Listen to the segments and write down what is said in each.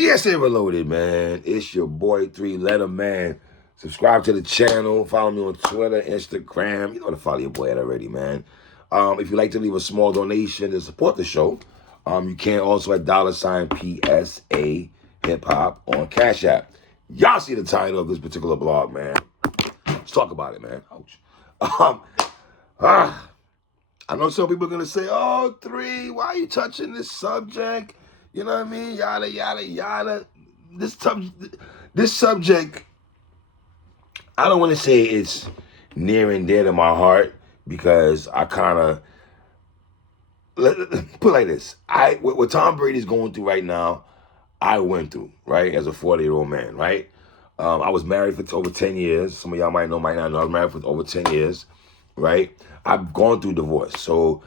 PSA Reloaded, man. It's your boy, 3-Letter Man. Subscribe to the channel. Follow me on Twitter, Instagram. You know to follow your boy already, man. If you'd like to leave a small donation to support the show, you can also at $PSA Hip Hop on Cash App. Y'all see the title of this particular blog, man. Let's talk about it, man. Ouch. I know some people are going to say, oh, 3, why are you touching this subject? You know what I mean? Yada, yada, yada. This subject, I don't want to say it's near and dear to my heart because I kind of, put it like this. What Tom Brady's going through right now, I went through, right, as a 40-year-old man, right? I was married for over 10 years. Some of y'all might not know. I was married for over 10 years, right? I've gone through divorce, so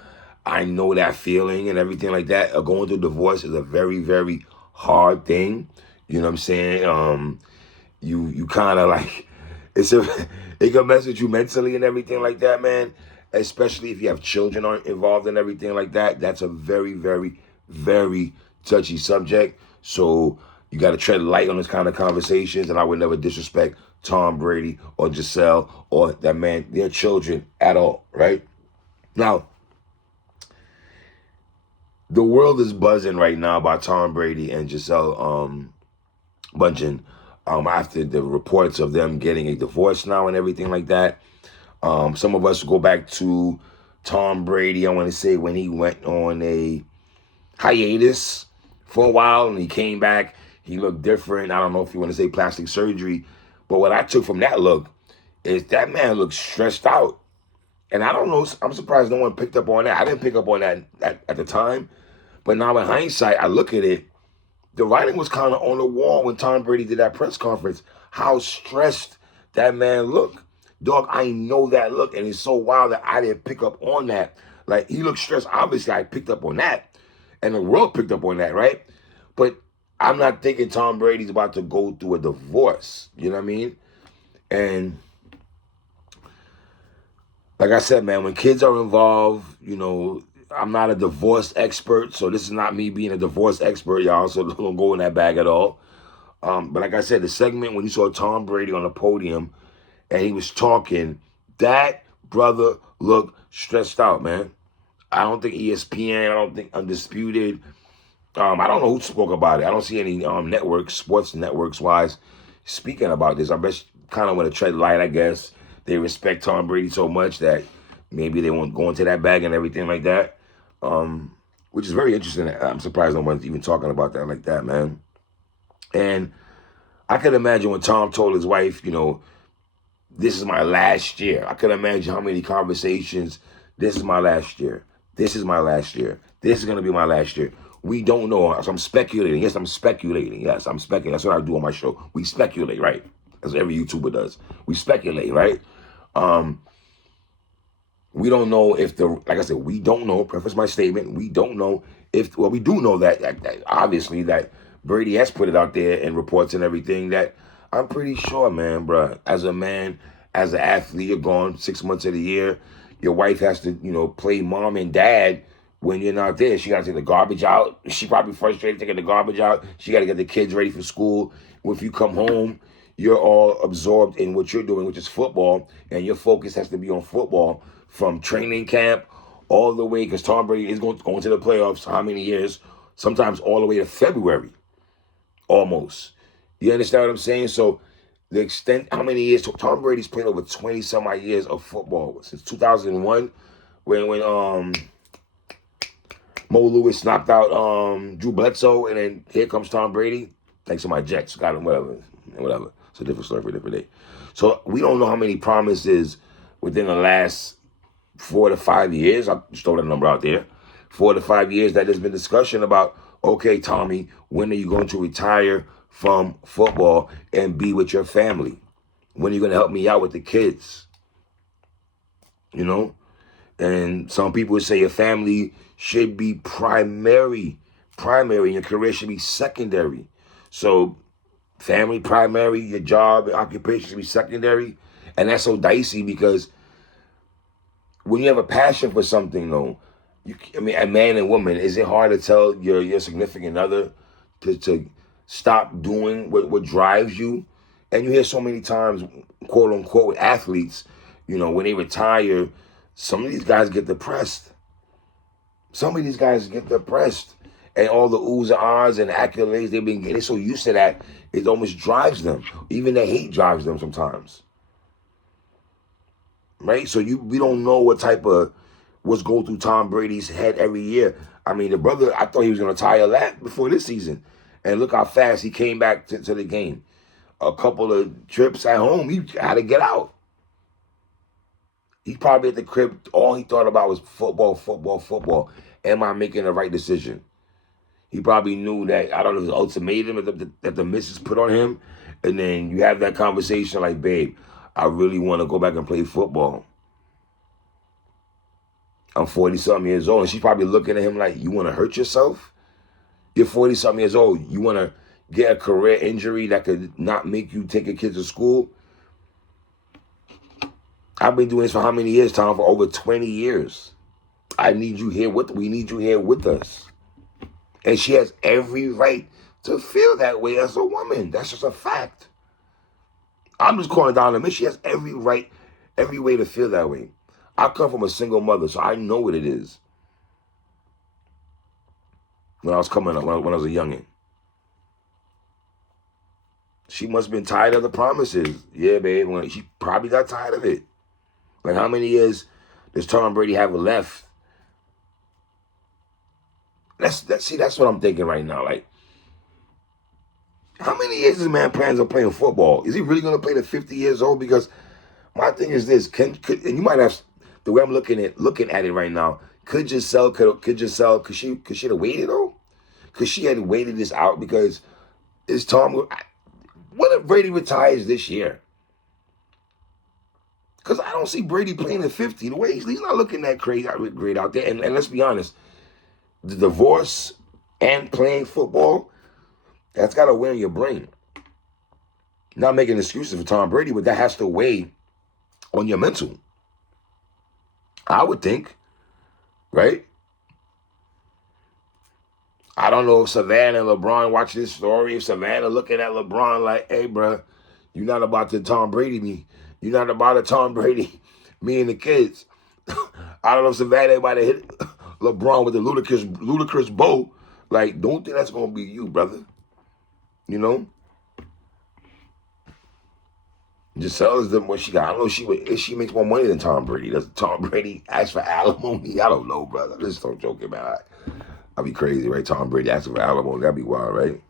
I know that feeling and everything like that. Going through divorce is a very, very hard thing. You know what I'm saying? You kind of like, it can mess with you mentally and everything like that, man. Especially if you have children involved and everything like that. That's a very, very, very touchy subject. So you got to tread light on this kind of conversations, and I would never disrespect Tom Brady or Giselle or that man, their children at all, right? Now, the world is buzzing right now about Tom Brady and Giselle Bundchen after the reports of them getting a divorce now and everything like that. Some of us go back to Tom Brady, I want to say, when he went on a hiatus for a while and he came back. He looked different. I don't know if you want to say plastic surgery, but what I took from that look is that man looked stressed out. And I don't know, I'm surprised no one picked up on that. I didn't pick up on that at the time. But now in hindsight, I look at it, the writing was kind of on the wall when Tom Brady did that press conference, how stressed that man looked. Dog, I know that look, and it's so wild that I didn't pick up on that. Like, he looked stressed. Obviously, I picked up on that, and the world picked up on that, right? But I'm not thinking Tom Brady's about to go through a divorce. You know what I mean? And like I said, man, when kids are involved, you know, I'm not a divorce expert, so this is not me being a divorce expert, y'all, so don't go in that bag at all. But like I said, the segment when you saw Tom Brady on the podium and he was talking, that brother looked stressed out, man. I don't think ESPN, I don't think Undisputed, I don't know who spoke about it. I don't see any networks, sports networks-wise, speaking about this. I bet kind of want to tread light, I guess. They respect Tom Brady so much that maybe they won't go into that bag and everything like that, which is very interesting. I'm surprised no one's even talking about that like that, man. And I could imagine when Tom told his wife, you know, this is my last year. I could imagine how many conversations, this is my last year. This is my last year. This is going to be my last year. We don't know. So I'm speculating. Yes, I'm speculating. Yes, I'm speculating. That's what I do on my show. We speculate, right? That's what every YouTuber does. We speculate, right? We don't know if like I said, we don't know, preface my statement, we don't know if, well, we do know that obviously that Brady has put it out there in reports and everything that I'm pretty sure, man, bruh, as a man, as an athlete, you're gone 6 months of the year. Your wife has to, you know, play mom and dad when you're not there. She got to take the garbage out. She probably frustrated taking the garbage out. She got to get the kids ready for school. If you come home, you're all absorbed in what you're doing, which is football, and your focus has to be on football from training camp all the way, because Tom Brady is going to the playoffs how many years? Sometimes all the way to February, almost. You understand what I'm saying? So the extent, how many years, Tom Brady's played over 20 some odd years of football since 2001 when Mo Lewis knocked out Drew Bledsoe, and then here comes Tom Brady. Thanks to my Jets, got him, whatever. It's a different story for a different day. So we don't know how many promises within the last 4 to 5 years. I'll just throw that number out there. 4 to 5 years that there's been discussion about, okay, Tommy, when are you going to retire from football and be with your family? When are you going to help me out with the kids? You know? And some people would say your family should be primary, and your career should be secondary. So family primary, your job and occupation should be secondary. And that's so dicey because when you have a passion for something, though, a man and woman, is it hard to tell your significant other to stop doing what drives you. And you hear so many times, quote unquote, athletes, when they retire, some of these guys get depressed. Some of these guys get depressed. And all the oohs and ahs and accolades they've been getting, they're so used to that, it almost drives them. Even the hate drives them sometimes. Right? So we don't know what's going through Tom Brady's head every year. I mean, the brother, I thought he was going to tie a lat before this season. And look how fast he came back to the game. A couple of trips at home, he had to get out. He probably at the crib, all he thought about was football, football, football. Am I making the right decision? He probably knew that, I don't know, the ultimatum that the missus put on him. And then you have that conversation like, babe, I really want to go back and play football. I'm 40-something years old. And she's probably looking at him like, you want to hurt yourself? You're 40-something years old. You want to get a career injury that could not make you take your kids to school? I've been doing this for how many years, Tom? For over 20 years. We need you here with us. And she has every right to feel that way as a woman. That's just a fact. I'm just calling down the mission. She has every right, every way to feel that way. I come from a single mother, so I know what it is. When I was coming up, when I was a youngin'. She must have been tired of the promises. Yeah, babe. She probably got tired of it. Like, how many years does Tom Brady have left? That's what I'm thinking right now. Like, how many years does man plans on playing football? Is he really going to play to 50 years old? Because my thing is this, and you might have, the way I'm looking at it right now, could Giselle have waited though? Could she have waited this out? Because is Tom, what if Brady retires this year? Because I don't see Brady playing at 50. The way he's not looking that great out there. And let's be honest, the divorce and playing football, that's got to weigh on your brain. Not making excuses for Tom Brady, but that has to weigh on your mental. I would think, right? I don't know if Savannah and LeBron watch this story. If Savannah looking at LeBron like, hey, bro, you're not about to Tom Brady me. You're not about to Tom Brady me and the kids. I don't know if Savannah might have hit LeBron with a ludicrous bow. Like, don't think that's going to be you, brother. You know? Giselle is what she got. I don't know if she makes more money than Tom Brady. Does Tom Brady ask for alimony? I don't know, brother. I'm just so joking, man. I'd be crazy, right? Tom Brady asking for alimony. That'd be wild, right?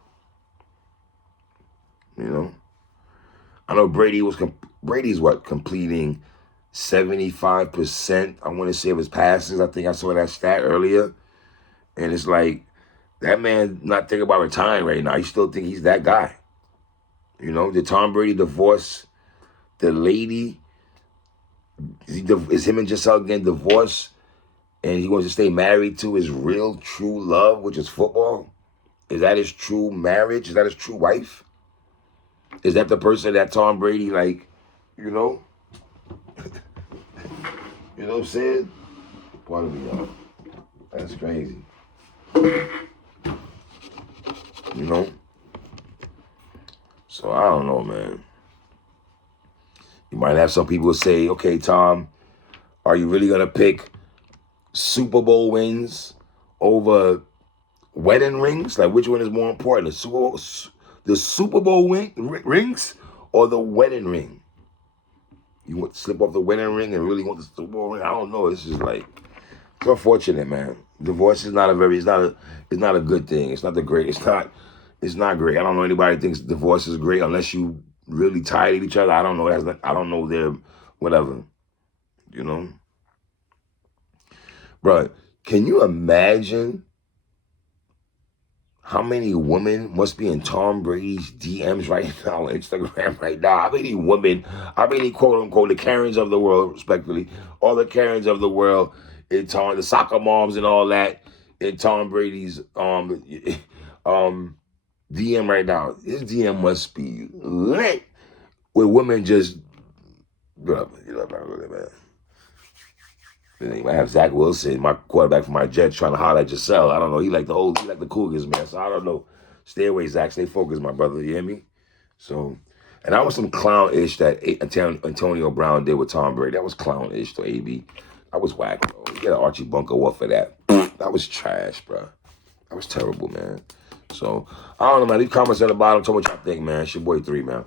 You know? I know Brady's completing 75%, I want to say, of his passes. I think I saw that stat earlier. And it's like, that man not thinking about retiring right now. He still think he's that guy. You know, did Tom Brady divorce the lady? Is him and Giselle getting divorced? And he wants to stay married to his real, true love, which is football? Is that his true marriage? Is that his true wife? Is that the person that Tom Brady, like, you know? You know what I'm saying? Pardon me, y'all. That's crazy. You know? So, I don't know, man. You might have some people say, okay, Tom, are you really going to pick Super Bowl wins over wedding rings? Like, which one is more important? The Super Bowl rings or the wedding ring? You want to slip off the wedding ring and really want the Super Bowl ring? I don't know. It's just like, it's unfortunate, man. Divorce is not a good thing. It's not great. I don't know anybody thinks divorce is great unless you really tired of each other. I don't know. I don't know their whatever. You know? Bro, can you imagine how many women must be in Tom Brady's DMs right now on Instagram right now? How many quote unquote the Karens of the world, respectfully, all the Karens of the world, the soccer moms and all that, in Tom Brady's DM right now? His DM must be lit with women just, man. Then you might have Zach Wilson, my quarterback for my Jets, trying to holler at Giselle. I don't know. He like the Cougars, man. So I don't know. Stay away, Zach. Stay focused, my brother. You hear me? So, and that was some clown-ish that Antonio Brown did with Tom Brady. That was clown-ish to AB. That was whack, bro. You get an Archie Bunker off for that. That was trash, bro. That was terrible, man. So, I don't know, man. Leave comments at the bottom. Tell me what y'all think, man. It's your boy 3, man.